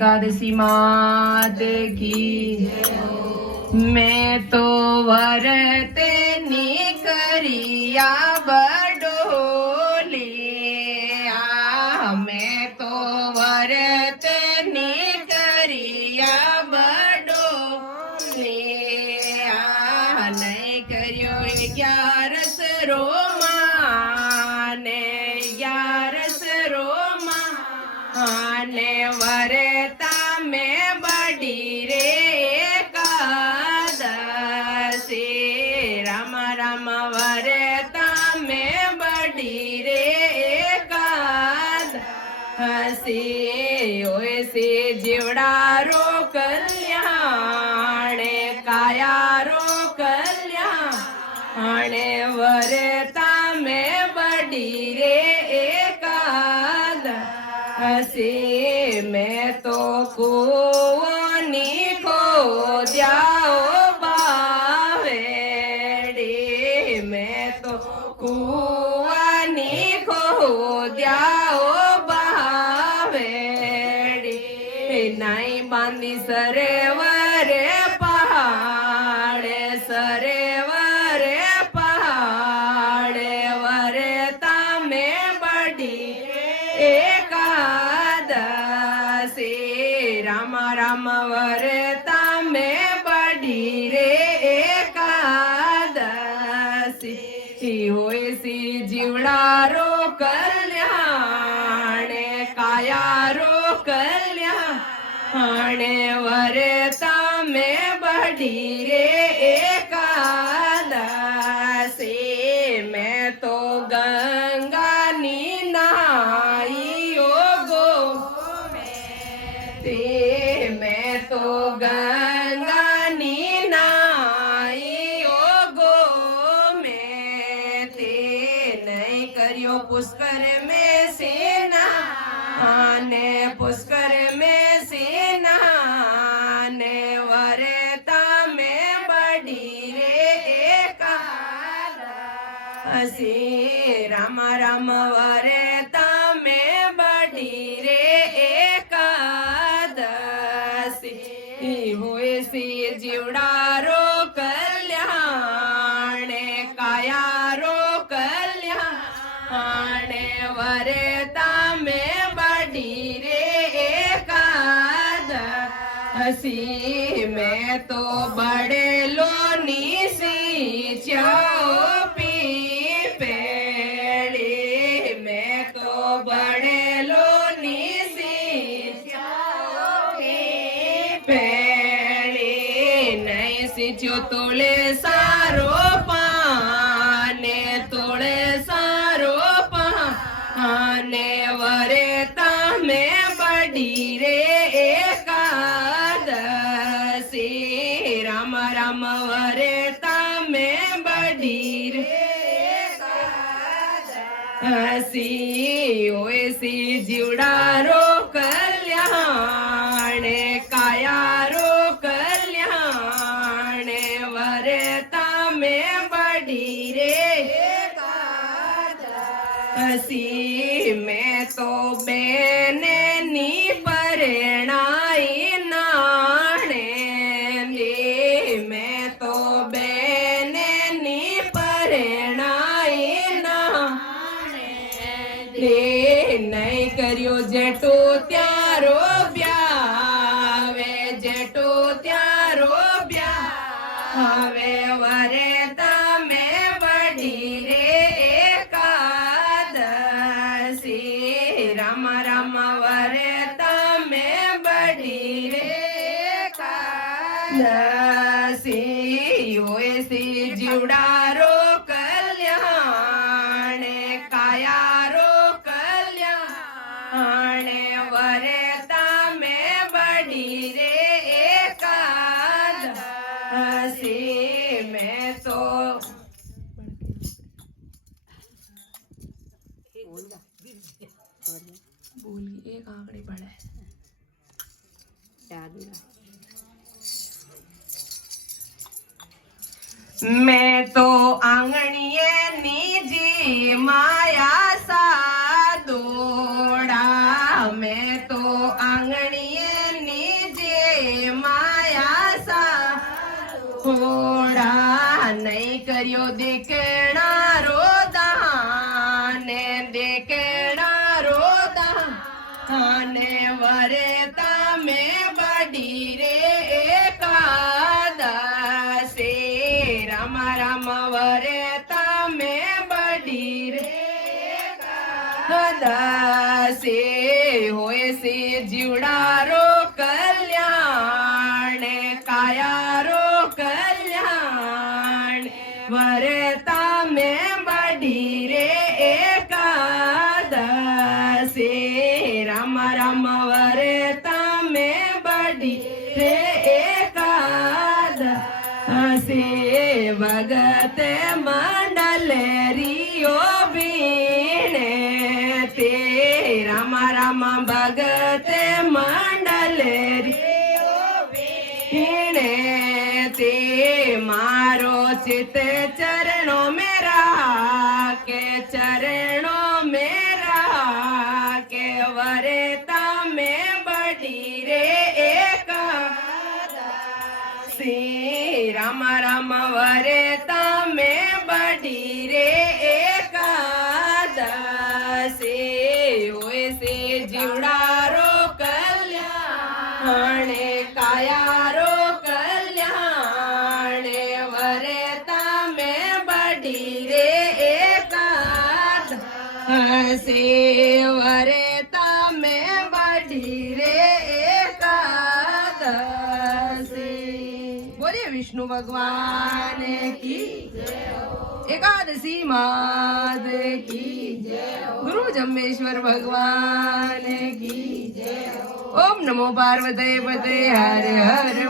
एकादशी मात की। मैं तो वरते निकरिया बडोले, मैं तो वरते निकरिया बडोले, नहीं करियो 11 रोमा ने 11 रोमा ने वरता में बड़ी रे एकादशी। राम राम वरता में बड़ी रे एकादशी। ओसे जीवड़ा रो कल्याण काया रो कल्याण वरता में बड़ी रे एकादशी। मैं तो कुवनी खो जाओ बावेड़ी, मैं तो कुवनी खो जाओ बावेड़ी, नहीं बांधी सरेवर पहाड़ सरेवर पहाड़ वरता में बड़ी एकादशी। राम राम वरता में बड़ी रे एकादशी। होय सी जीवड़ा रो कल्याण काया रो कल्याण वरता में बड़ी रे एकादशी। मैं तो गंगा नी नहाई ओ गो मैं तो गंगा नी नहाई ओ गो में ते नहीं करियो पुष्कर में से नहाने पुष्कर में से नहाने वरता में बड़ी रे एकादशी। राम राम वरता में बड़ी रे एकादशी। होय सी जीवड़ा रो कल्याण काया रो कल्याण वरता में बड़ी रे एकादशी। मैं तो बड़े लोनी सी चाओ पी पेड़ी, मैं तो बड़े लोनी सी चाओ पी पेड़ी, नहीं सींचो तोले सारो पाने तोले सारो पाने वरता में बड़ी रे एकादशी। राम राम वरता में बड़ी रे एकादशी। ओसी जीवड़ा रो कल्याण काया रो कल्याण वरता में बड़ी रे एकादशी। मैं तो बेने नी परणाई नाणे दे, मैं तो बेने नी परणाई नाणे दे, नहीं करियो जेठो त्यारो ब्यावे जेठो त्यारो ब्यावे वरता में बड़ी रे एकादशी। राम राम वरता में बड़ी रे एकादशी। होय सी जीवड़ा रो कल्याण काया रो कल्याण वरता में बड़ी रे एकादशी। मैं तो बोली एक आंकड़े पढ़े मैं तो आंगणिये निजी माया सा दोड़ा, मैं तो आंगणिये ઘોડા નહીં કર્યો દેખનારો દાને દેખનારો દાને વરે તમે બડી રે એકાદશે રામ રામ વરે તમે બડી રે એકાદશે હોય છે જીવડારો કલ્યાણ કાયારો કલ્યાણ વરે તમે બડી રે એકાદશે રામ રામ વરે તમે બડી રે એકાદશે ભગતે મંડલેરીઓ બીણે તે રામ રામ ભગતે મંડલેરીઓ બીણે તે મારો ચિત ચરણો મેરા કે ચરણો મેરા કે વરે તમે બડી રે એકાદશે રામ રામ વરે તમે બડી રે એકાદશે હોય છે જીવડારો કલ્યાણ કાયારો કલ્યાણ વરે તમે બડી રે એકાદશે વરે તમે બડી રે એકાદશે બોલીએ વિષ્ણુ ભગવાન કી एकादशी माद की गुरु जम्मेश्वर भगवान की ओम नमो पार्वती पते हर हर